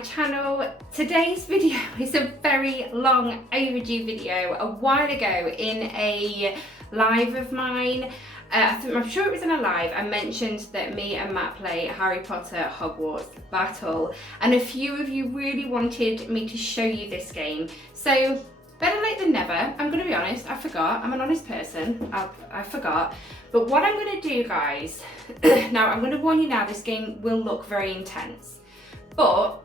channel. Today's video is a very long overdue video. A while ago in a live of mine, I'm sure it was in a live, I mentioned that me and Matt play Harry Potter Hogwarts Battle, and a few of you really wanted me to show you this game. So better late than never. I'm going to be honest, I forgot. I'm an honest person. I forgot. But what I'm going to do, guys, now I'm going to warn you now, this game will look very intense. But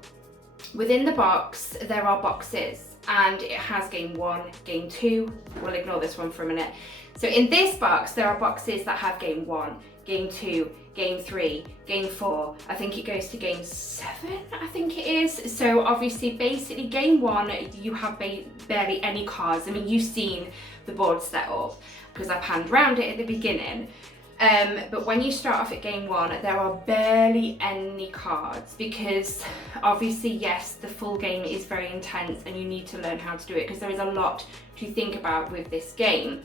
within the box, there are boxes, and it has game 1, game 2. We'll ignore this one for a minute. So in this box, there are boxes that have game 1, game 2, game 3, game 4. I think it goes to game 7, I think it is. So obviously, basically game 1, you have barely any cards. I mean, you've seen the board set up because I panned around it at the beginning. But when you start off at game 1, there are barely any cards because obviously, yes, the full game is very intense and you need to learn how to do it because there is a lot to think about with this game.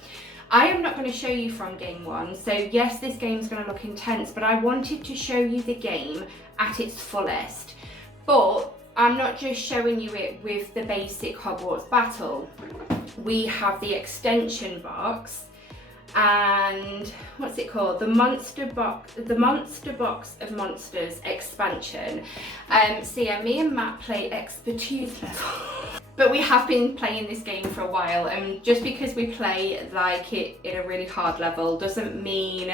I am not going to show you from game 1, so yes, this game is going to look intense, but I wanted to show you the game at its fullest. But I'm not just showing you it with the basic Hogwarts Battle. We have the extension box and what's it called? The Monster Box of Monsters expansion. So yeah, me and Matt play expertise level. But we have been playing this game for a while, and just because we play like it in a really hard level doesn't mean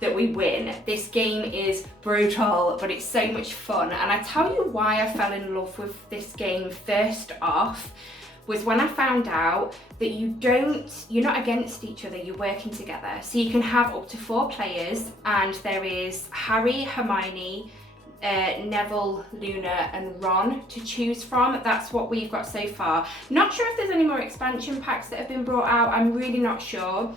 that we win. This game is brutal, but it's so much fun. And I tell you why I fell in love with this game first off was when I found out that you're not against each other, you're working together. So you can have up to 4 players, and there is Harry, Hermione, Neville, Luna and Ron to choose from. That's what we've got so far. Not sure if there's any more expansion packs that have been brought out, I'm really not sure.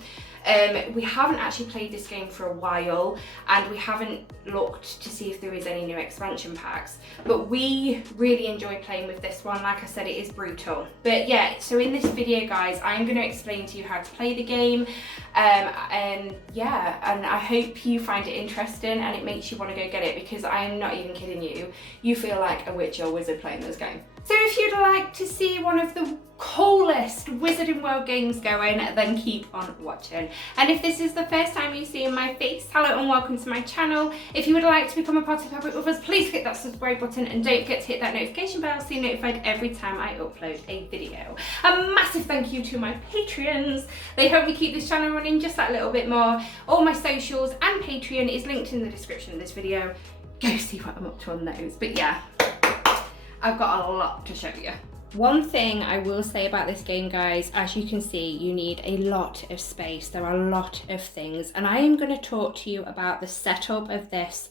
We haven't actually played this game for a while, and we haven't looked to see if there is any new expansion packs, but we really enjoy playing with this one. Like I said, it is brutal. But yeah, so in this video, guys, I'm going to explain to you how to play the game, and yeah, and I hope you find it interesting and it makes you want to go get it, because I am not even kidding you, you feel like a witch or wizard playing this game. So if you'd like to see one of the coolest Wizarding World games going, then keep on watching. And if this is the first time you're seeing my face, hello and welcome to my channel. If you would like to become a part of Poppet with us, please click that subscribe button and don't forget to hit that notification bell so you're notified every time I upload a video. A massive thank you to my Patreons. They help me keep this channel running just that little bit more. All my socials and Patreon is linked in the description of this video. Go see what I'm up to on those. But yeah, I've got a lot to show you. One thing I will say about this game, guys, as you can see, you need a lot of space. There are a lot of things, and I am going to talk to you about the setup of this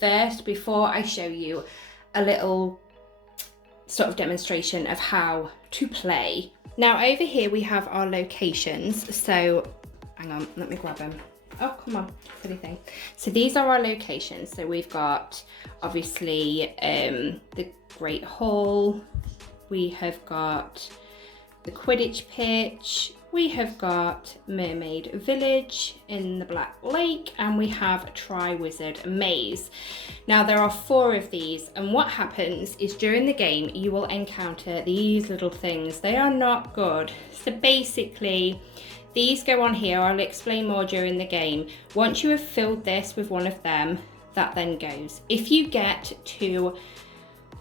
first before I show you a little sort of demonstration of how to play. Now over here we have our locations, so hang on, let me grab them. Oh, come on, silly thing. So these are our locations. So we've got obviously the Great Hall, we have got the Quidditch pitch, we have got Mermaid Village in the Black Lake, and we have Triwizard Maze. Now there are 4 of these, and what happens is during the game you will encounter these little things. They are not good. So basically, these go on here. I'll explain more during the game. Once you have filled this with one of them, that then goes. If you get to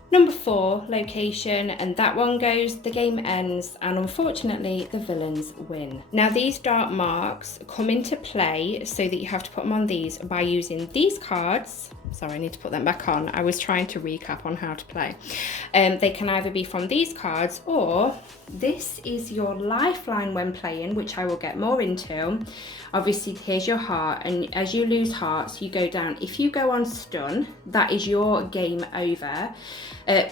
number 4 location and that one goes, the game ends, and unfortunately the villains win. Now these dark marks come into play so that you have to put them on these by using these cards. Sorry, I need to put them back on. I was trying to recap on how to play. They can either be from these cards, or this is your lifeline when playing, which I will get more into. Obviously, here's your heart, and as you lose hearts, you go down. If you go on stun, that is your game over.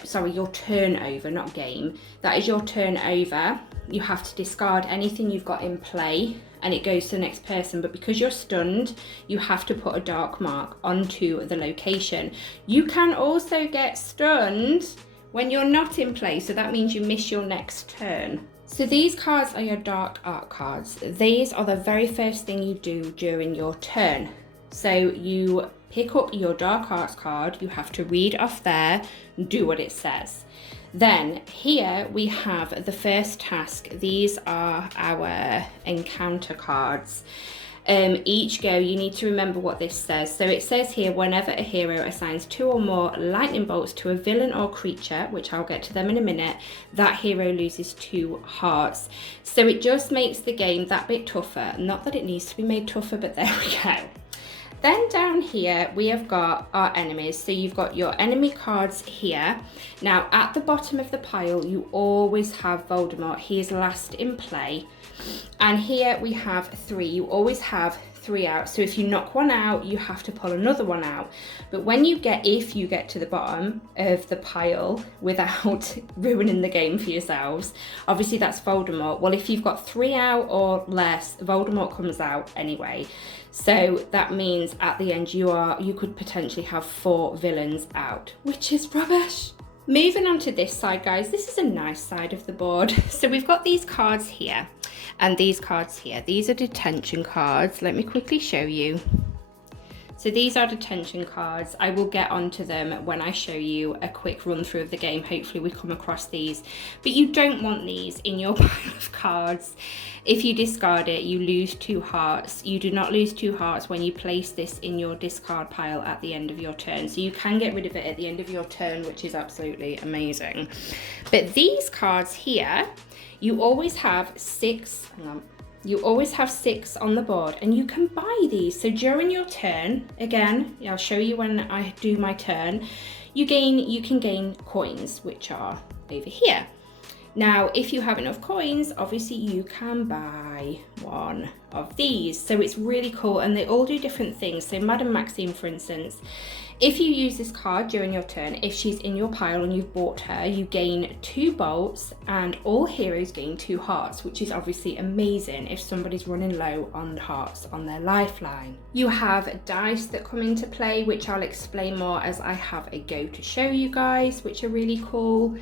Sorry, your turn over, not game. That is your turn over. You have to discard anything you've got in play, and it goes to the next person. But because you're stunned, you have to put a dark mark onto the location. You can also get stunned when you're not in play, so that means you miss your next turn. So these cards are your dark art cards. These are the very first thing you do during your turn. So you pick up your dark arts card, you have to read off there, do what it says. Then here we have the first task. These are our encounter cards. Each go, you need to remember what this says. So it says here, whenever a hero assigns 2 or more lightning bolts to a villain or creature, which I'll get to them in a minute, that hero loses 2 hearts. So it just makes the game that bit tougher. Not that it needs to be made tougher, but there we go. Then down here, we have got our enemies. So you've got your enemy cards here. Now at the bottom of the pile, you always have Voldemort. He is last in play. And here we have 3. You always have 3 out. So if you knock one out, you have to pull another one out. But if you get to the bottom of the pile without ruining the game for yourselves, obviously that's Voldemort. Well, if you've got 3 out or less, Voldemort comes out anyway. So that means at the end you could potentially have 4 villains out, which is rubbish. Moving on to this side, guys, this is a nice side of the board. So we've got these cards here and these cards here. These are detention cards. Let me quickly show you. So these are detention cards. I will get onto them when I show you a quick run through of the game. Hopefully we come across these, but you don't want these in your pile of cards. If you discard it, you lose 2 hearts. You do not lose 2 hearts when you place this in your discard pile at the end of your turn. So you can get rid of it at the end of your turn, which is absolutely amazing. But these cards here, you always have 6, you always have 6 on the board and you can buy these. So during your turn, again, I'll show you when I do my turn, you can gain coins, which are over here. Now, if you have enough coins, obviously you can buy one of these. So it's really cool and they all do different things. So Madame Maxime, for instance, if you use this card during your turn, if she's in your pile and you've bought her, you gain 2 bolts and all heroes gain 2 hearts, which is obviously amazing if somebody's running low on hearts on their lifeline. You have dice that come into play, which I'll explain more as I have a go to show you guys, which are really cool.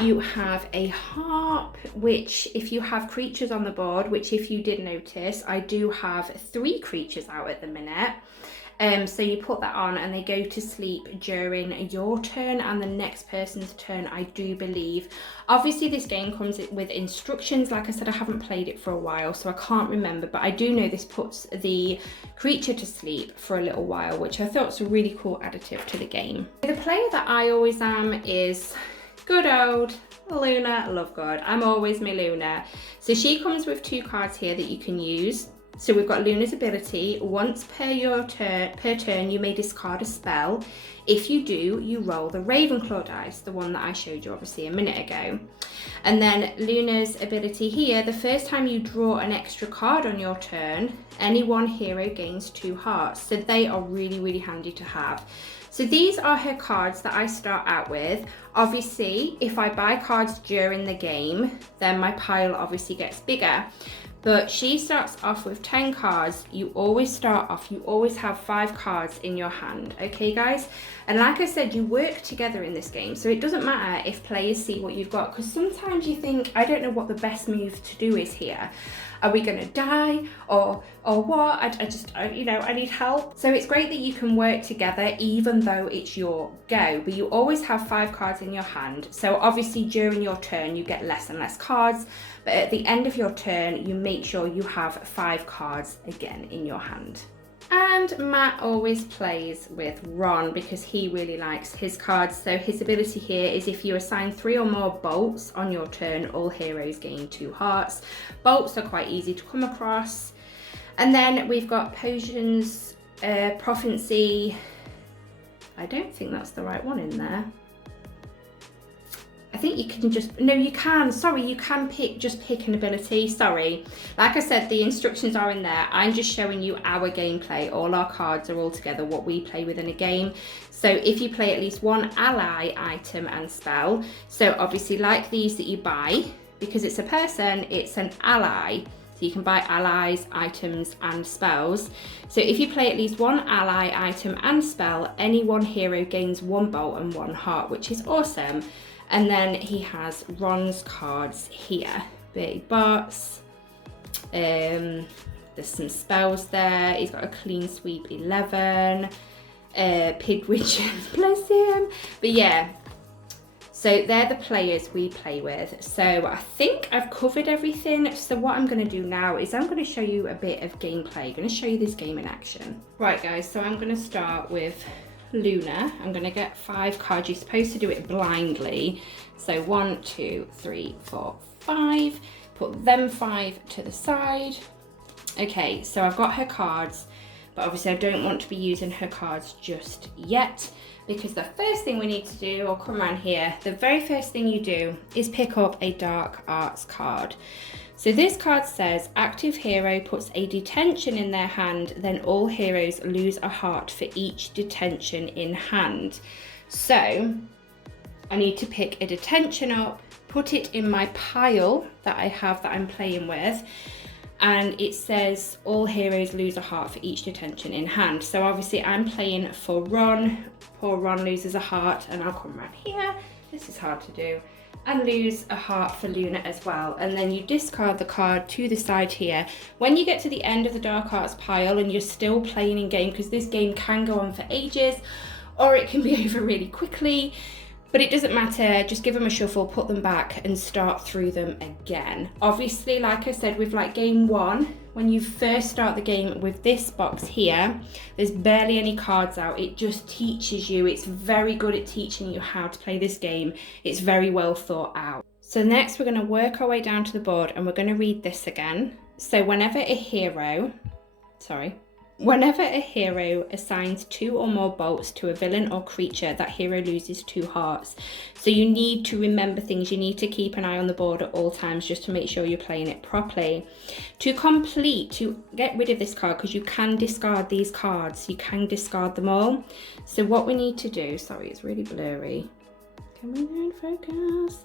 You have a harp, which if you have creatures on the board, which if you did notice, I do have 3 creatures out at the minute. So you put that on and they go to sleep during your turn and the next person's turn, I do believe. Obviously this game comes with instructions. Like I said, I haven't played it for a while, so I can't remember, but I do know this puts the creature to sleep for a little while, which I thought was a really cool additive to the game. The player that I always am is good old Luna Lovegood. I'm always my Luna. So she comes with 2 cards here that you can use. So we've got Luna's ability. Once per turn, you may discard a spell. If you do, you roll the Ravenclaw dice, the one that I showed you obviously a minute ago. And then Luna's ability here, the first time you draw an extra card on your turn, any one hero gains 2 hearts. So they are really, really handy to have. So these are her cards that I start out with. Obviously, if I buy cards during the game, then my pile obviously gets bigger. But she starts off with 10 cards. You always have 5 cards in your hand, okay guys? And like I said, you work together in this game, so it doesn't matter if players see what you've got, because sometimes you think, I don't know what the best move to do is here. Are we gonna die or what? I need help. So it's great that you can work together even though it's your go, but you always have 5 cards in your hand. So obviously during your turn, you get less and less cards, but at the end of your turn, you make sure you have 5 cards again in your hand. And Matt always plays with Ron because he really likes his cards. So his ability here is if you assign 3 or more bolts on your turn, all heroes gain 2 hearts. Bolts are quite easy to come across. And then we've got Potions, Prophecy. I don't think that's the right one in there. I think you can you can pick an ability, sorry. Like I said, the instructions are in there. I'm just showing you our gameplay. All our cards are all together, what we play within a game. So if you play at least 1 ally, item and spell, so obviously like these that you buy, because it's a person, it's an ally. So you can buy allies, items and spells. So if you play at least 1 ally, item and spell, any one hero gains 1 bolt and 1 heart, which is awesome. And then he has Ron's cards here. Big Bots, There's some spells there. He's got a clean sweep 11. Pigwidgeon, bless him. But yeah, so they're the players we play with. So I think I've covered everything. So what I'm going to do now is I'm going to show you a bit of gameplay. I'm going to show you this game in action. Right guys, so I'm going to start with Luna. I'm going to get 5 cards. You're supposed to do it blindly. So 1, 2, 3, 4, 5. Put them 5 to the side. Okay, so I've got her cards, but obviously I don't want to be using her cards just yet, because the first thing we need to do, or come around here, the very first thing you do is pick up a dark arts card. So this card says, active hero puts a detention in their hand, then all heroes lose a heart for each detention in hand. So I need to pick a detention up, put it in my pile that I have that I'm playing with, and it says all heroes lose a heart for each detention in hand. So obviously I'm playing for Ron. Poor Ron loses a heart, and I'll come around here, this is hard to do, and lose a heart for Luna as well. And then you discard the card to the side here. When you get to the end of the dark arts pile and you're still playing in game, because this game can go on for ages or it can be over really quickly, but it doesn't matter, just give them a shuffle, put them back and start through them again. Obviously, like I said, with like game 1, when you first start the game with this box here, there's barely any cards out. It just teaches you, it's very good at teaching you how to play this game. It's very well thought out. So next we're gonna work our way down to the board and we're gonna read this again. So whenever a hero assigns 2 or more bolts to a villain or creature, that hero loses 2 hearts. So you need to remember things. You need to keep an eye on the board at all times just to make sure you're playing it properly. To get rid of this card, because you can discard these cards, you can discard them all. So what we need to do, sorry, it's really blurry. Come on, focus.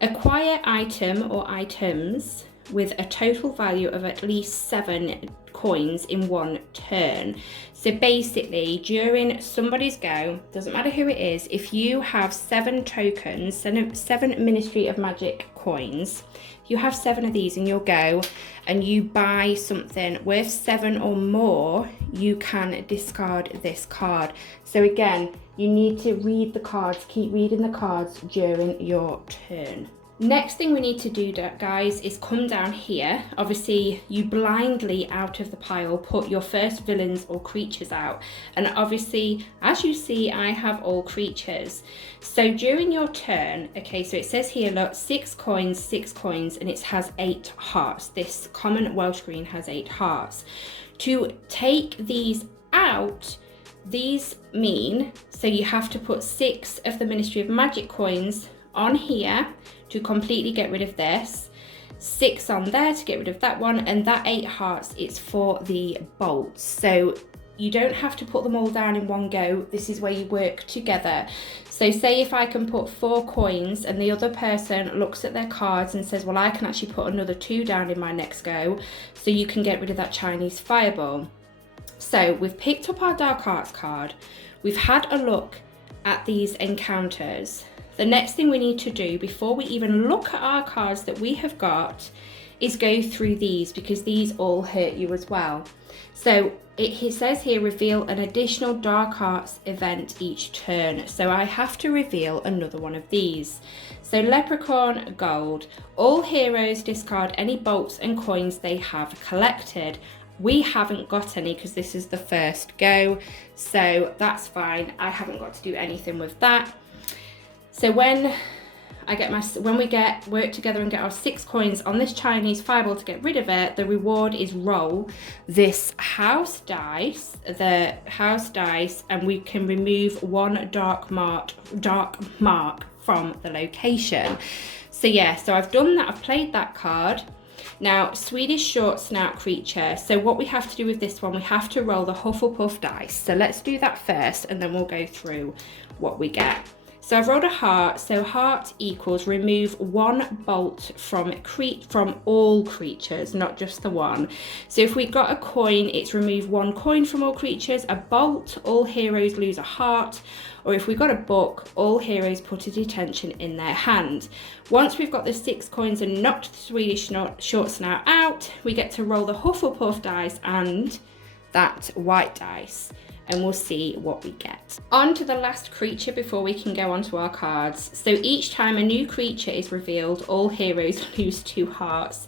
Acquire item or items with a total value of at least 7 coins in 1 turn. So basically, during somebody's go, doesn't matter who it is, if you have 7 tokens, 7 Ministry of Magic coins, if you have 7 of these in your go and you buy something worth 7 or more, you can discard this card. So again, you need to read the cards, keep reading the cards during your turn. Next thing we need to do, guys, is come down here. Obviously, you blindly out of the pile put your first villains or creatures out. And obviously, as you see, I have all creatures. So during your turn, okay, so it says here, look, 6 coins, and it has 8 hearts. This common Welsh green has 8 hearts. To take these out, these mean, so you have to put 6 of the Ministry of Magic coins on here to completely get rid of this, 6 on there to get rid of that one, and that 8 hearts, it's for the bolts. So you don't have to put them all down in one go. This is where you work together. So say if I can put 4 coins and the other person looks at their cards and says, well, I can actually put another 2 down in my next go, so you can get rid of that Chinese fireball. So we've picked up our dark arts card, we've had a look at these encounters. The next thing we need to do before we even look at our cards that we have got is go through these, because these all hurt you as well. So it says here, reveal an additional dark arts event each turn. So I have to reveal another one of these. So Leprechaun Gold. All heroes discard any bolts and coins they have collected. We haven't got any because this is the first go, so that's fine. I haven't got to do anything with that. So when we work together and get our 6 coins on this Chinese fireball to get rid of it, the reward is roll this house dice, and we can remove 1 dark mark from the location. So yeah, so I've done that, I've played that card. Now, Swedish short snout creature. So what we have to do with this one, we have to roll the Hufflepuff dice. So let's do that first and then we'll go through what we get. So I've rolled a heart, so heart equals remove 1 bolt from all creatures, not just the one. So if we got a coin, it's remove 1 coin from all creatures. A bolt, all heroes lose a heart. Or if we got a book, all heroes put a detention in their hand. Once we've got the 6 coins and knocked the Swedish short snout out, we get to roll the Hufflepuff dice and that white dice, and we'll see what we get. On to the last creature before we can go on to our cards. So each time a new creature is revealed, all heroes lose 2 hearts.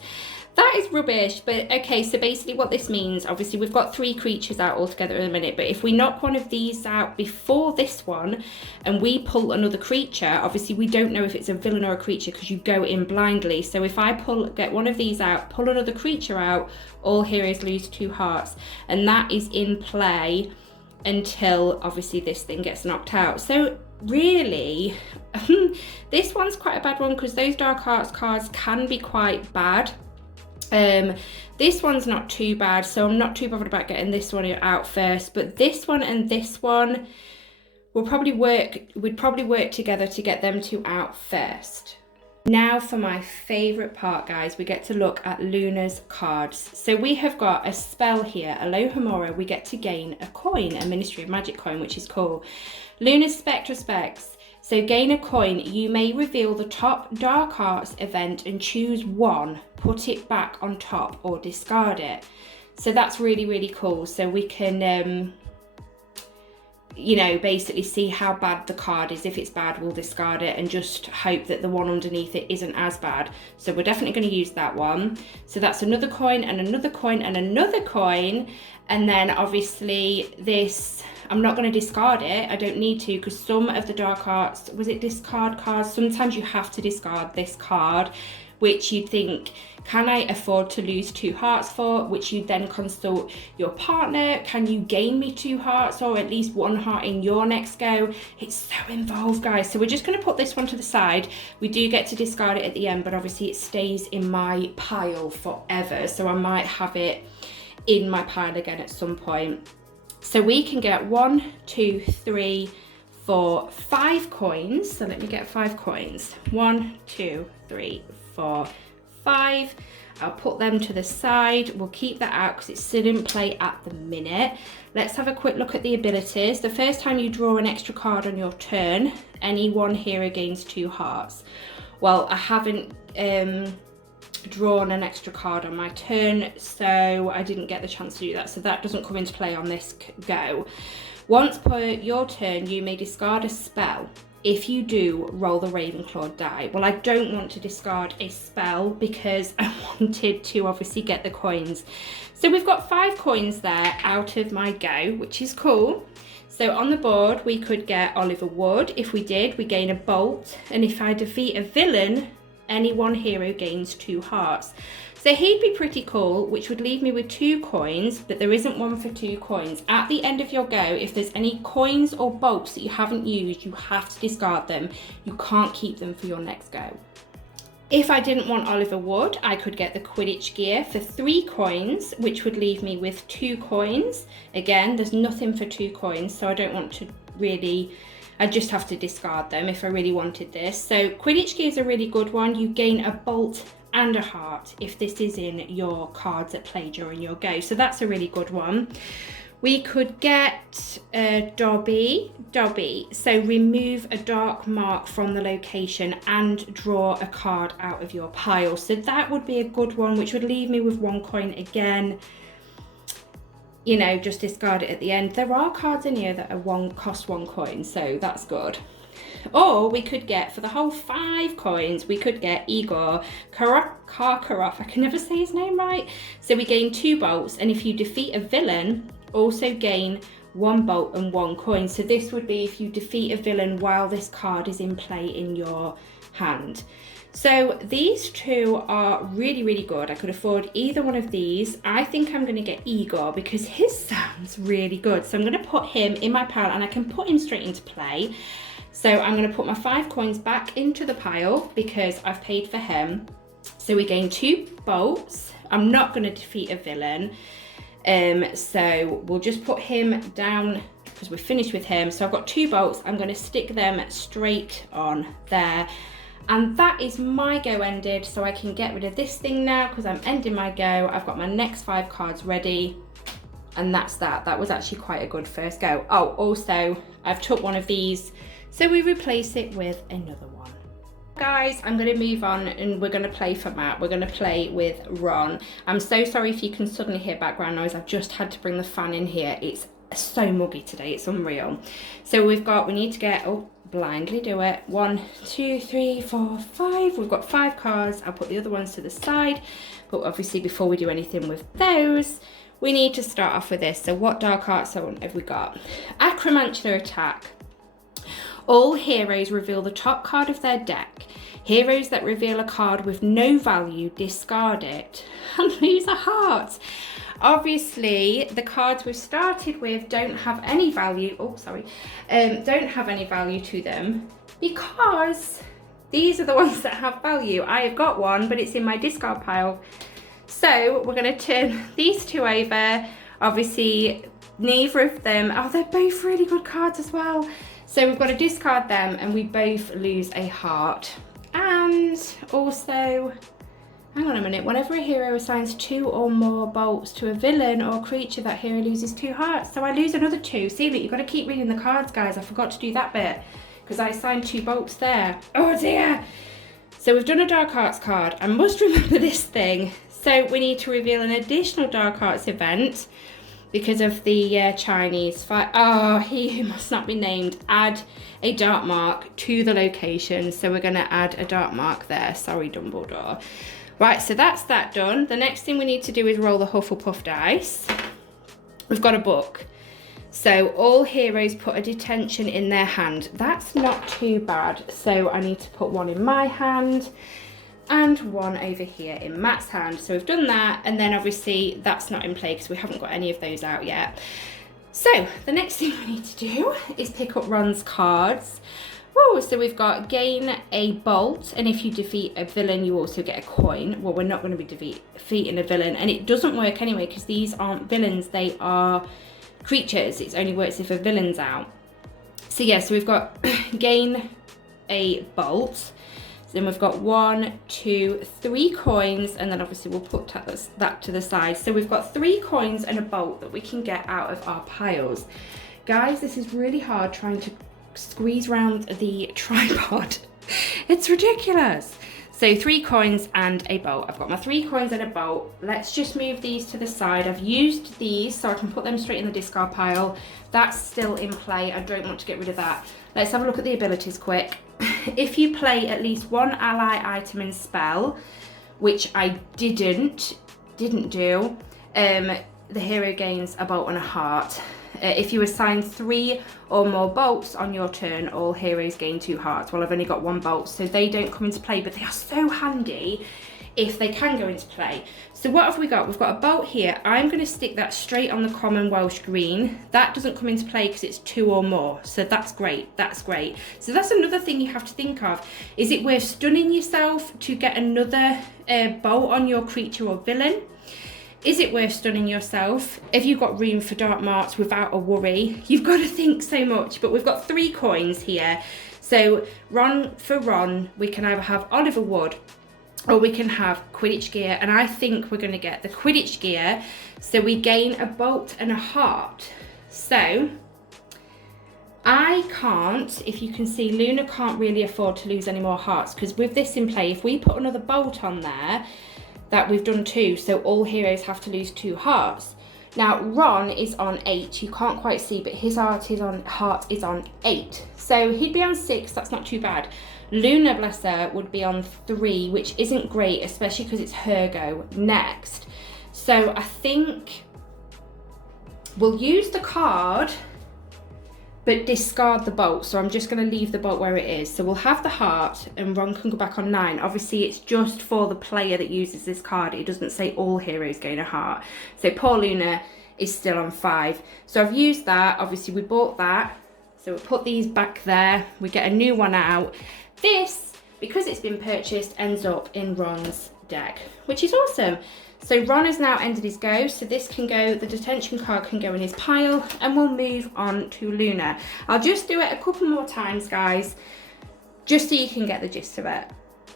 That is rubbish, but okay, so basically what this means, obviously we've got 3 creatures out altogether in a minute, but if we knock one of these out before this one and we pull another creature, obviously we don't know if it's a villain or a creature because you go in blindly. So if I get one of these out, pull another creature out, all heroes lose 2 hearts, and that is in play until obviously this thing gets knocked out. So really, this one's quite a bad one because those dark arts cards can be quite bad. This one's not too bad, so I'm not too bothered about getting this one out first, but this one and this one would probably work together to get them 2 out first. Now for my favourite part, guys, we get to look at Luna's cards. So we have got a spell here, Alohomora. We get to gain a coin, a Ministry of Magic coin, which is cool. Luna's Spectre Specs. So gain a coin, you may reveal the top Dark Arts event and choose one, put it back on top or discard it. So that's really, really cool. So we can, you know, basically see how bad the card is. If it's bad, we'll discard it and just hope that the one underneath it isn't as bad. So we're definitely going to use that one. So that's another coin and another coin and another coin. And then obviously this, I'm not going to discard it. I don't need to because some of the Dark Arts, was it discard cards? Sometimes you have to discard this card, which you'd think, can I afford to lose 2 hearts for? Which you then consult your partner. Can you gain me 2 hearts or at least 1 heart in your next go? It's so involved, guys. So we're just going to put this one to the side. We do get to discard it at the end, but obviously it stays in my pile forever. So I might have it in my pile again at some point. So we can get 1, 2, 3, 4, 5 coins. So let me get 5 coins. 1, 2, 3, 4, 5. I'll put them to the side. We'll keep that out because it's still in play at the minute. Let's have a quick look at the abilities. The first time you draw an extra card on your turn, any one hero gains 2 hearts. Well, I haven't drawn an extra card on my turn, so I didn't get the chance to do that. So that doesn't come into play on this go. Once per your turn, you may discard a spell. If you do, roll the Ravenclaw die. Well, I don't want to discard a spell because I wanted to obviously get the coins. So we've got 5 coins there out of my go, which is cool. So on the board, we could get Oliver Wood. If we did, we gain a bolt. And if I defeat a villain, any one hero gains 2 hearts. So he'd be pretty cool, which would leave me with 2 coins, but there isn't one for 2 coins. At the end of your go, if there's any coins or bolts that you haven't used, you have to discard them. You can't keep them for your next go. If I didn't want Oliver Wood, I could get the Quidditch gear for 3 coins, which would leave me with 2 coins. Again, there's nothing for 2 coins, so I don't want to really, I just have to discard them if I really wanted this. So Quidditch gear is a really good one. You gain a bolt and a heart if this is in your cards at play during your go. So that's a really good one. We could get Dobby. So remove a dark mark from the location and draw a card out of your pile. So that would be a good one, which would leave me with 1 coin again. You know, just discard it at the end. There are cards in here that are cost 1 coin, so that's good. Or we could get, for the whole 5 coins, we could get Igor Karkaroff. I can never say his name right. So we gain 2 bolts, and if you defeat a villain, also gain 1 bolt and 1 coin. So this would be if you defeat a villain while this card is in play in your hand. So these 2 are really, really good. I could afford either one of these. I think I'm going to get Igor because his sounds really good. So I'm going to put him in my pile and I can put him straight into play. So I'm going to put my 5 coins back into the pile because I've paid for him. So we gain 2 bolts. I'm not going to defeat a villain. So we'll just put him down because we're finished with him. So I've got 2 bolts. I'm going to stick them straight on there. And that is my go ended, so I can get rid of this thing now because I'm ending my go. I've got my next 5 cards ready, and that's that. That was actually quite a good first go. Oh, also, I've took one of these, so we replace it with another one. Guys, I'm going to move on and we're going to play for Matt. We're going to play with Ron. I'm so sorry if you can suddenly hear background noise. I've just had to bring the fan in here. It's so muggy today, it's unreal. So we need to get, oh, blindly do it. 1, 2, 3, 4, 5. We've got 5 cards. I'll put the other ones to the side. But obviously before we do anything with those, we need to start off with this. So what dark arts have we got? Acromantula attack. All heroes reveal the top card of their deck. Heroes that reveal a card with no value discard it and lose a heart. Obviously, the cards we've started with don't have any value. Oh, sorry. Don't have any value to them because these are the ones that have value. I have got one, but it's in my discard pile. So we're going to turn these 2 over. Obviously, neither of them. Oh, they're both really good cards as well. So we've got to discard them, and we both lose a heart. And also, hang on a minute, whenever a hero assigns 2 or more bolts to a villain or creature, that hero loses 2 hearts. So I lose another 2. See, look, you've got to keep reading the cards, guys. I forgot to do that bit because I assigned 2 bolts there. Oh dear. So we've done a Dark Arts card. I must remember this thing. So we need to reveal an additional Dark Arts event because of the Chinese fight. Oh, he who must not be named. Add a dark mark to the location. So we're going to add a dark mark there. Sorry, Dumbledore. Right, so that's that done. The next thing we need to do is roll the Hufflepuff dice. We've got a book. So all heroes put a detention in their hand. That's not too bad. So I need to put one in my hand and one over here in Matt's hand. So we've done that, and then obviously that's not in play because we haven't got any of those out yet. So the next thing we need to do is pick up Ron's cards. Woo, so we've got gain a bolt, and if you defeat a villain you also get a coin. Well, we're not going to be defeating a villain, and it doesn't work anyway because these aren't villains, they are creatures. It only works if a villain's out. So yeah, so we've got gain a bolt. Then we've got 1, 2, 3 coins, and then obviously we'll put that to the side. So we've got 3 coins and a bolt that we can get out of our piles. Guys, this is really hard trying to squeeze around the tripod. It's ridiculous. So 3 coins and a bolt. I've got my 3 coins and a bolt. Let's just move these to the side. I've used these so I can put them straight in the discard pile. That's still in play. I don't want to get rid of that. Let's have a look at the abilities quick. If you play at least 1 ally item in spell, which I didn't do, the hero gains a bolt and a heart. If you assign 3 or more bolts on your turn, all heroes gain 2 hearts. Well, I've only got 1 bolt, so they don't come into play, but they are so handy if they can go into play. So what have we got? We've got a bolt here. I'm going to stick that straight on the common Welsh green. That doesn't come into play because it's 2 or more. So that's great. That's great. So that's another thing you have to think of. Is it worth stunning yourself to get another bolt on your creature or villain? Is it worth stunning yourself? If you've got room for dark marks without a worry, you've got to think so much. But we've got 3 coins here. So for Ron, we can either have Oliver Wood or we can have Quidditch gear. And I think we're going to get the Quidditch gear. So we gain a bolt and a heart. So I can't, if you can see, Luna can't really afford to lose any more hearts. Because with this in play, if we put another bolt on there, that we've done 2, so all heroes have to lose 2 hearts. Now Ron is on 8, you can't quite see, but his heart is on 8. So he'd be on 6, that's not too bad. Luna, bless her, would be on 3, which isn't great, especially because it's her go next. So I think we'll use the card, but discard the bolt. So I'm just going to leave the bolt where it is. So we'll have the heart and Ron can go back on 9. Obviously it's just for the player that uses this card. It doesn't say all heroes gain a heart. So poor Luna is still on 5. So I've used that. Obviously we bought that. So we'll put these back there. We get a new one out. This because it's been purchased, ends up in Ron's deck, which is awesome. So Ron has now ended his go, so this can go, the detention card can go in his pile, and we'll move on to Luna. I'll just do it a couple more times, guys, just so you can get the gist of it.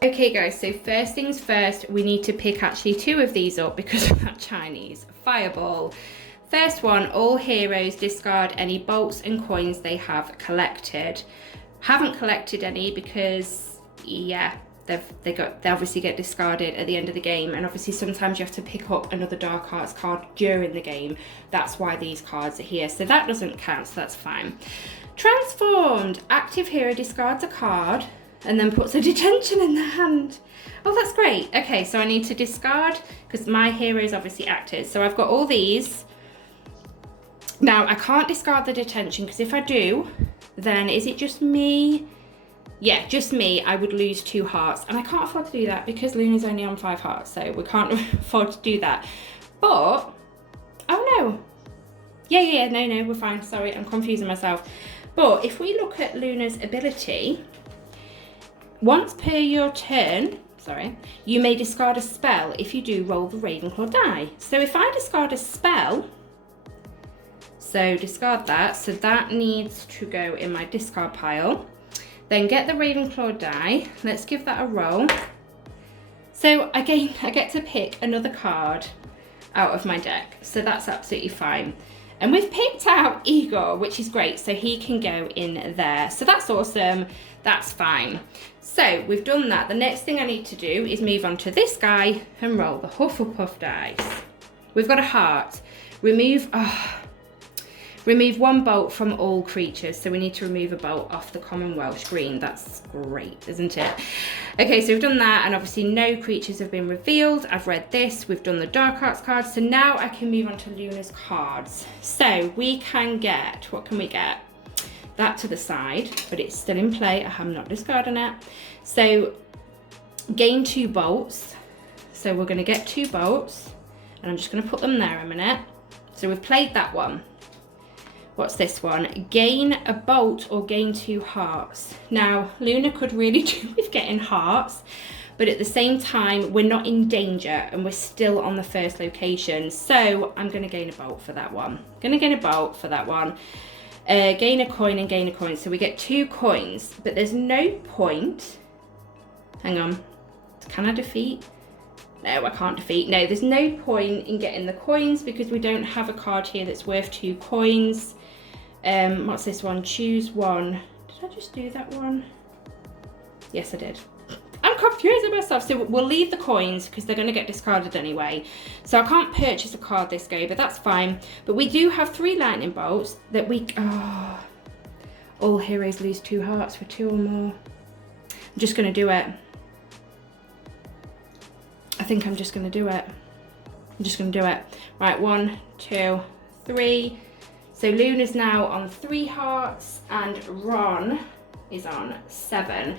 Okay guys, so first things first, we need to pick actually 2 of these up because of that Chinese fireball. First one, all heroes discard any bolts and coins they have collected. Haven't collected any because, yeah, they obviously get discarded at the end of the game, and obviously sometimes you have to pick up another Dark Arts card during the game. That's why these cards are here, so that doesn't count, so that's fine. Transformed, active hero discards a card and then puts a detention in their hand. Oh, that's great. Okay, so I need to discard because my hero is obviously active. So I've got all these. Now I can't discard the detention because if I do, then is it just me? Yeah, just me, I would lose 2 hearts, and I can't afford to do that because Luna's only on 5 hearts, so we can't afford to do that. But, oh no. Yeah, no, we're fine. Sorry, I'm confusing myself. But if we look at Luna's ability, once per your turn, you may discard a spell. If you do, roll the Ravenclaw die. So if I discard a spell, so discard that, so that needs to go in my discard pile. Then get the Ravenclaw die. Let's give that a roll. So again, I get to pick another card out of my deck. So that's absolutely fine. And we've picked out Igor, which is great. So he can go in there. So that's awesome. That's fine. So we've done that. The next thing I need to do is move on to this guy and roll the Hufflepuff dice. We've got a heart. Remove 1 bolt from all creatures. So we need to remove a bolt off the common Welsh green. That's great, isn't it? Okay, so we've done that, and obviously no creatures have been revealed. I've read this. We've done the Dark Arts cards. So now I can move on to Luna's cards. So we can get, what can we get? That to the side, but it's still in play. I'm not discarding it. So gain 2 bolts. So we're going to get 2 bolts, and I'm just going to put them there a minute. So we've played that one. What's this one? Gain a bolt or gain 2 hearts. Now, Luna could really do with getting hearts, but at the same time, we're not in danger and we're still on the first location. So I'm going to gain a bolt for that one. Going to gain a bolt for that one. Gain a coin and gain a coin. So we get 2 coins, but there's no point. Hang on. Can I defeat? No, I can't defeat. No, there's no point in getting the coins because we don't have a card here that's worth 2 coins. What's this one? Choose one. Did I just do that one? Yes, I did. I'm confusing myself. So we'll leave the coins because they're going to get discarded anyway. So I can't purchase a card this go, but that's fine. But we do have 3 lightning bolts that we... Oh, all heroes lose 2 hearts for 2 or more. I'm just going to do it. I think I'm just going to do it. I'm just going to do it. Right, 1, 2, 3. So Luna's now on 3 hearts and Ron is on 7.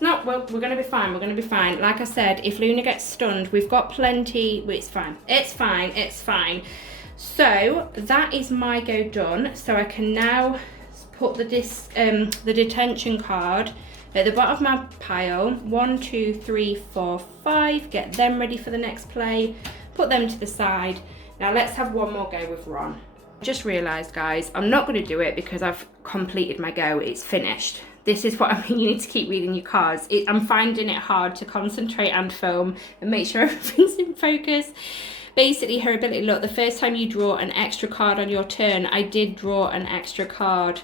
No, well, we're going to be fine. We're going to be fine. Like I said, if Luna gets stunned, we've got plenty. It's fine. It's fine. It's fine. So that is my go done. So I can now put the detention card at the bottom of my pile. 1, 2, 3, 4, 5. Get them ready for the next play. Put them to the side. Now let's have one more go with Ron. Just realised, guys, I'm not going to do it because I've completed my go. It's finished. This is what I mean, you need to keep reading your cards. I'm finding it hard to concentrate and film and make sure everything's in focus. Basically, her ability, look, the first time you draw an extra card on your turn, I did draw an extra card.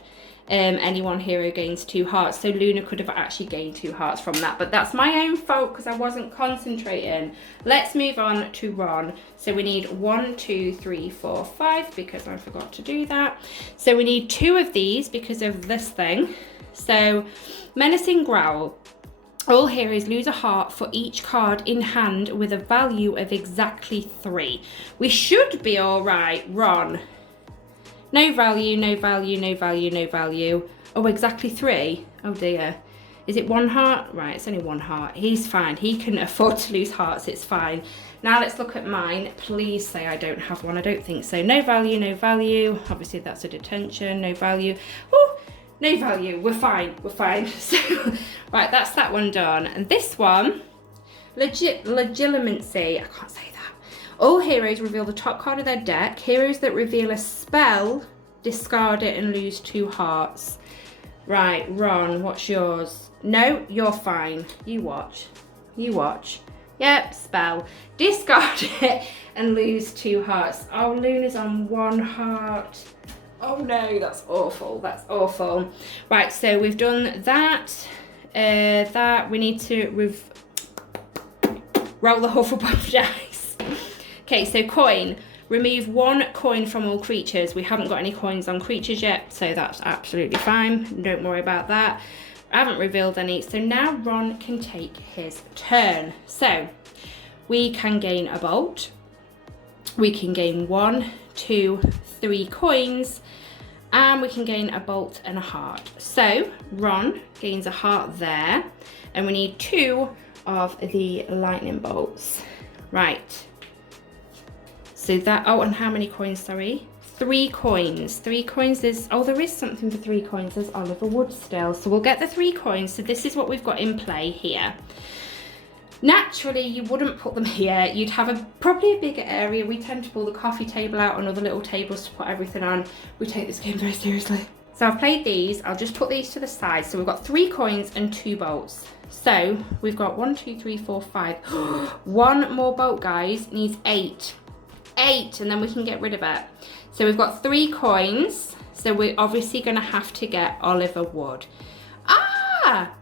Any one hero gains 2 hearts. So Luna could have actually gained 2 hearts from that. But that's my own fault because I wasn't concentrating. Let's move on to Ron. So we need 1, 2, 3, 4, 5 because I forgot to do that. So we need 2 of these because of this thing. So, Menacing Growl. All heroes lose a heart for each card in hand with a value of exactly 3. We should be all right, Ron. No value, no value, no value, no value. Oh, exactly 3. Oh dear. Is it 1 heart? Right, it's only 1 heart. He's fine. He can afford to lose hearts. It's fine. Now let's look at mine. Please say I don't have one. I don't think so. No value, no value. Obviously that's a detention. No value. Oh, no value, we're fine. So, right, that's that one done. And this one, legitimacy, I can't say that. All heroes reveal the top card of their deck. Heroes that reveal a spell, discard it and lose 2 hearts. Right, Ron, what's yours? No, you're fine. You watch. Yep, spell. Discard it and lose 2 hearts. Oh, Luna's on 1 heart. Oh no, that's awful. Right, so we've done that. We need to roll the Hufflepuff dice. Okay, so coin. Remove 1 coin from all creatures. We haven't got any coins on creatures yet, so that's absolutely fine. Don't worry about that. I haven't revealed any, so now Ron can take his turn. So we can gain a bolt. We can gain 1, 2, 3 coins, and we can gain a bolt and a heart. So Ron gains a heart there, and we need 2 of the lightning bolts. Right. So that, oh, and how many coins, sorry? 3 coins. 3 coins is, oh, there is something for 3 coins. There's Oliver Wood still. So we'll get the 3 coins. So this is what we've got in play here. Naturally, you wouldn't put them here. You'd have probably a bigger area. We tend to pull the coffee table out and other little tables to put everything on. We take this game very seriously. So I've played these. I'll just put these to the side. So we've got 3 coins and 2 bolts. So we've got 1, 2, 3, 4, 5. 1 more bolt, guys, needs 8. 8, and then we can get rid of it. So we've got 3 coins. So we're obviously going to have to get Oliver Wood. Ah!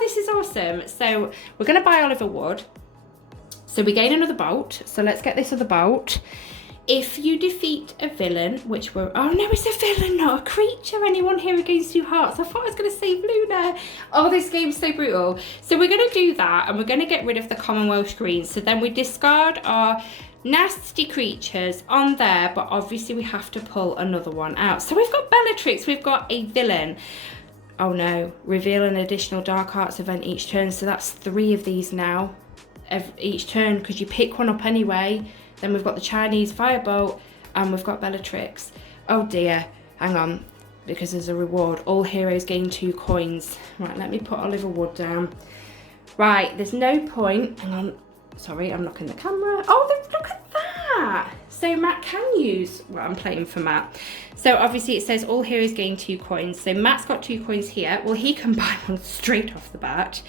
This is awesome. So we're going to buy Oliver Wood. So we gain another bolt. So let's get this other bolt. If you defeat a villain, which we're, oh no, it's a villain, not a creature. Anyone here who gains 2 hearts. I thought I was going to save Luna. Oh, this game's so brutal. So we're going to do that, and we're going to get rid of the Commonwealth green. So then we discard our nasty creatures on there, but obviously we have to pull another one out. So we've got Bellatrix, we've got a villain. Oh no, reveal an additional dark arts event each turn. So that's 3 of these now, each turn, because you pick one up anyway. Then we've got the Chinese Firebolt, and we've got Bellatrix. Oh dear, hang on, because there's a reward. All heroes gain 2 coins. Right, let me put Oliver Wood down. Right, there's no point, hang on. Sorry, I'm knocking the camera. Oh, look at that. So Matt can use, well, I'm playing for Matt. So obviously it says all heroes gain 2 coins. So Matt's got 2 coins here. Well, he can buy one straight off the bat,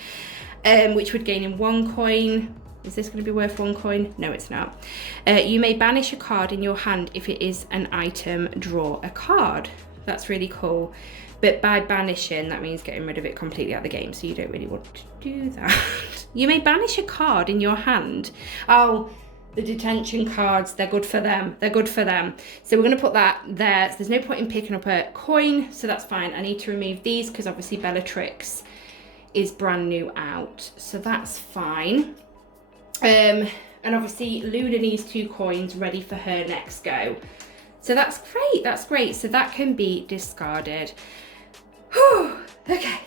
which would gain him 1 coin. Is this going to be worth 1 coin? No, it's not. You may banish a card in your hand if it is an item. Draw a card. That's really cool. But by banishing, that means getting rid of it completely out of the game. So you don't really want to do that. You may banish a card in your hand. Oh, the detention cards, they're good for them. They're good for them. So we're going to put that there. So there's no point in picking up a coin. So that's fine. I need to remove these because obviously Bellatrix is brand new out. So that's fine. And obviously Luna needs 2 coins ready for her next go. So that's great. That's great. So that can be discarded. Whew, okay.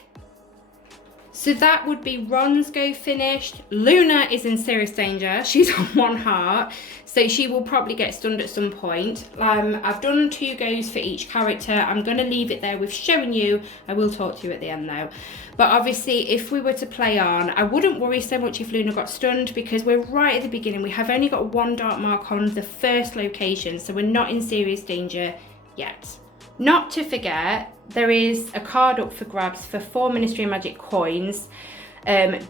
So that would be Ron's go finished. Luna is in serious danger. She's on 1 heart, so she will probably get stunned at some point. I've done 2 goes for each character. I'm going to leave it there with showing you. I will talk to you at the end though. But obviously, if we were to play on, I wouldn't worry so much if Luna got stunned because we're right at the beginning. We have only got 1 dark mark on the first location, so we're not in serious danger yet. Not to forget, there is a card up for grabs for 4 Ministry of Magic coins.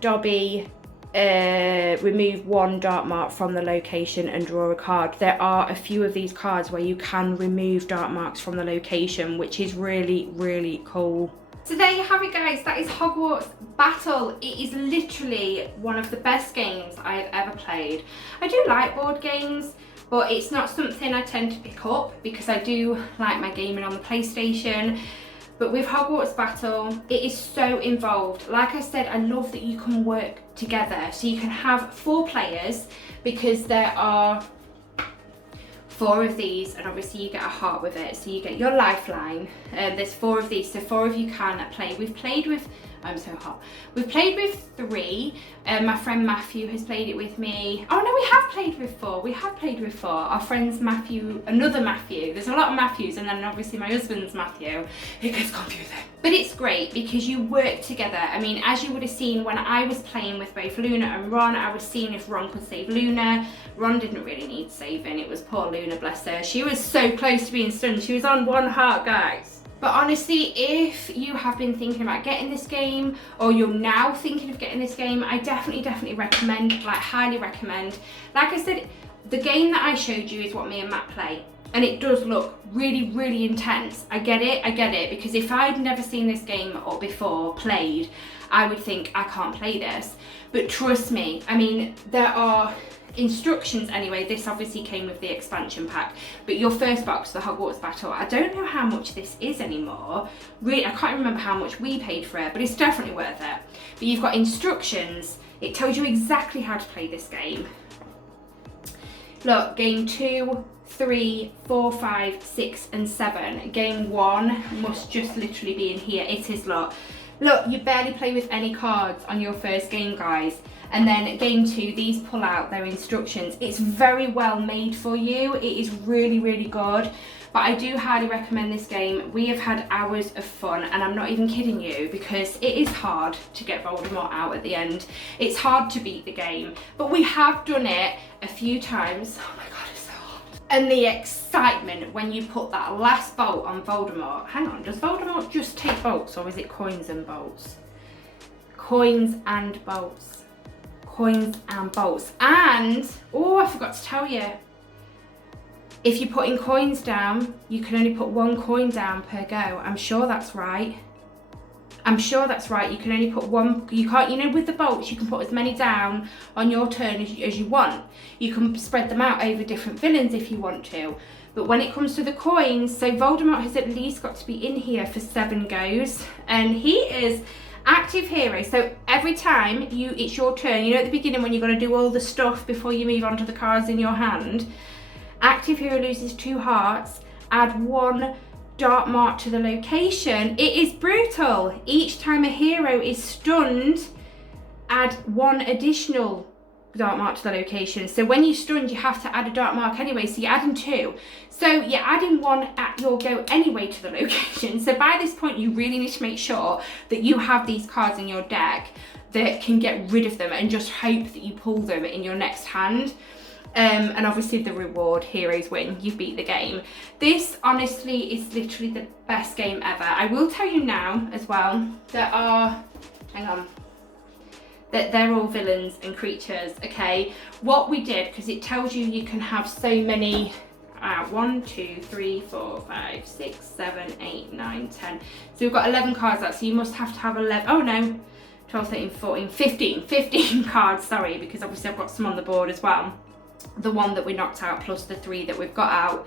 Dobby, remove 1 dark mark from the location and draw a card. There are a few of these cards where you can remove dark marks from the location, which is really, really cool. So there you have it, guys. That is Hogwarts Battle. It is literally one of the best games I've ever played. I do like board games, but it's not something I tend to pick up because I do like my gaming on the PlayStation. But with Hogwarts Battle, it is so involved. Like I said, I love that you can work together. So you can have 4 players because there are 4 of these, and obviously you get a heart with it. So you get your lifeline. There's 4 of these, so 4 of you can play. We've played with I'm so hot. We've played with 3. My friend Matthew has played it with me. Oh no, we have played with 4. We have played with 4. Our friend's Matthew, another Matthew. There's a lot of Matthews, and then obviously my husband's Matthew. It gets confusing. But it's great because you work together. I mean, as you would have seen when I was playing with both Luna and Ron, I was seeing if Ron could save Luna. Ron didn't really need saving. It was poor Luna, bless her. She was so close to being stunned. She was on 1 heart, guys. But honestly, if you have been thinking about getting this game, or you're now thinking of getting this game, I definitely recommend, like highly recommend. Like I said, the game that I showed you is what me and Matt play. And it does look really intense. I get it, because if I'd never seen this game or before played, I would think I can't play this. But trust me, I mean, there are instructions anyway. This obviously came with the expansion pack, but your first box, the Hogwarts Battle, I don't know how much this is anymore. Really, I can't remember how much we paid for it, but it's definitely worth it. But you've got instructions. It tells you exactly how to play this game. Look, game 2, 3, 4, 5, 6, and 7. Game 1 must just literally be in here. It is, look, you barely play with any cards on your first game, guys. And then game 2, these pull out their instructions. It's very well made for you. It is really good. But I do highly recommend this game. We have had hours of fun, and I'm not even kidding you, because it is hard to get Voldemort out at the end. It's hard to beat the game, but we have done it a few times. Oh my God, it's so hard. And the excitement when you put that last bolt on Voldemort. Hang on, does Voldemort just take bolts, or is it coins and bolts? Coins and bolts. Coins and bolts. And, oh, I forgot to tell you, if you're putting coins down, you can only put 1 coin down per go. I'm sure that's right. I'm sure that's right. You can only put 1, you can't, you know, with the bolts, you can put as many down on your turn as you want. You can spread them out over different villains if you want to. But when it comes to the coins, so Voldemort has at least got to be in here for 7 goes. And he is active hero, so every time it's your turn, you know, at the beginning when you're going to do all the stuff before you move on to the cards in your hand, active hero loses 2 hearts, add 1 dark mark to the location. It is brutal. Each time a hero is stunned, add 1 additional dark mark to the location. So when you're stunned, you have to add a dark mark anyway, so you're adding 2. So you're adding 1 at your go anyway to the location. So by this point, you really need to make sure that you have these cards in your deck that can get rid of them, and just hope that you pull them in your next hand. And obviously the reward, heroes win, you beat the game. This honestly is literally the best game ever. I will tell you now as well, there are, hang on, that they're all villains and creatures, okay? What we did, because it tells you can have so many, 1, 2, 3, 4, 5, 6, 7, 8, 9, 10. So we've got 11 cards out, so you must have to have 11, oh no, 12, 13, 14, 15 cards, sorry, because obviously I've got some on the board as well. The one that we knocked out plus the 3 that we've got out.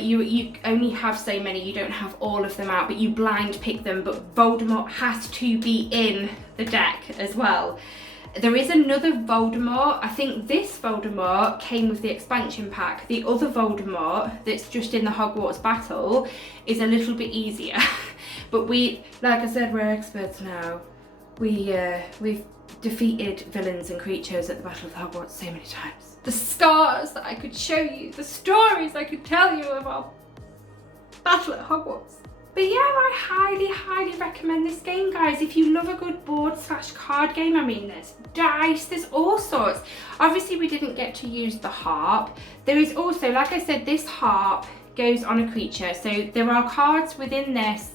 You only have so many, you don't have all of them out, but you blind pick them, but Voldemort has to be in the deck as well. There is another Voldemort. I think this Voldemort came with the expansion pack. The other Voldemort that's just in the Hogwarts Battle is a little bit easier. But we, like I said, we're experts now. We've defeated villains and creatures at the Battle of Hogwarts so many times. The scars that I could show you, the stories I could tell you about Battle at Hogwarts. But yeah, I highly recommend this game, guys. If you love a good board/card game, I mean, there's dice, there's all sorts. Obviously, we didn't get to use the harp. There is also, like I said, this harp goes on a creature. So there are cards within this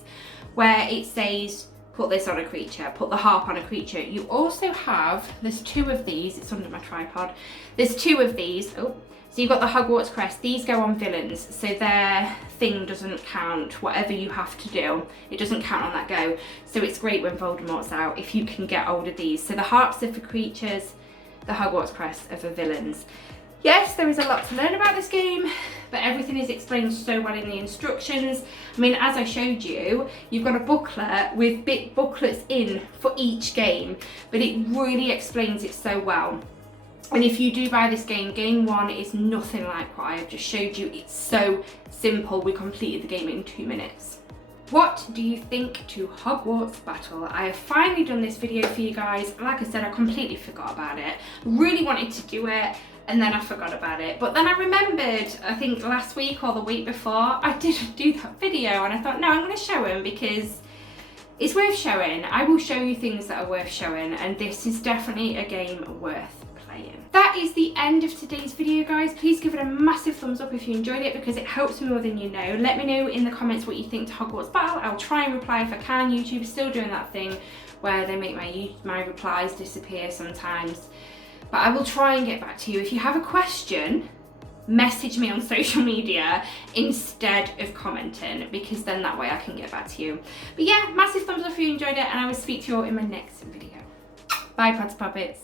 where it says, put this on a creature, put the harp on a creature. You also have, there's 2 of these, it's under my tripod. There's 2 of these, oh. So you've got the Hogwarts crest, these go on villains, so their thing doesn't count, whatever you have to do, it doesn't count on that go. So it's great when Voldemort's out, if you can get hold of these. So the harps are for creatures, the Hogwarts crest are for villains. Yes, there is a lot to learn about this game, but everything is explained so well in the instructions. I mean, as I showed you, you've got a booklet with big booklets in for each game, but it really explains it so well. And if you do buy this game, game 1 is nothing like what I have just showed you. It's so simple. We completed the game in 2 minutes. What do you think to Hogwarts Battle? I have finally done this video for you guys. Like I said, I completely forgot about it. Really wanted to do it and then I forgot about it. But then I remembered, I think last week or the week before, I didn't do that video and I thought, no, I'm going to show him because it's worth showing. I will show you things that are worth showing and this is definitely a game worth playing. That is the end of today's video, guys. Please give it a massive thumbs up if you enjoyed it because it helps me more than you know. Let me know in the comments what you think to Hogwarts Battle. I'll try and reply if I can. YouTube's still doing that thing where they make my replies disappear sometimes. But I will try and get back to you. If you have a question, message me on social media instead of commenting because then that way I can get back to you. But yeah, massive thumbs up if you enjoyed it and I will speak to you all in my next video. Bye, Pods Poppets.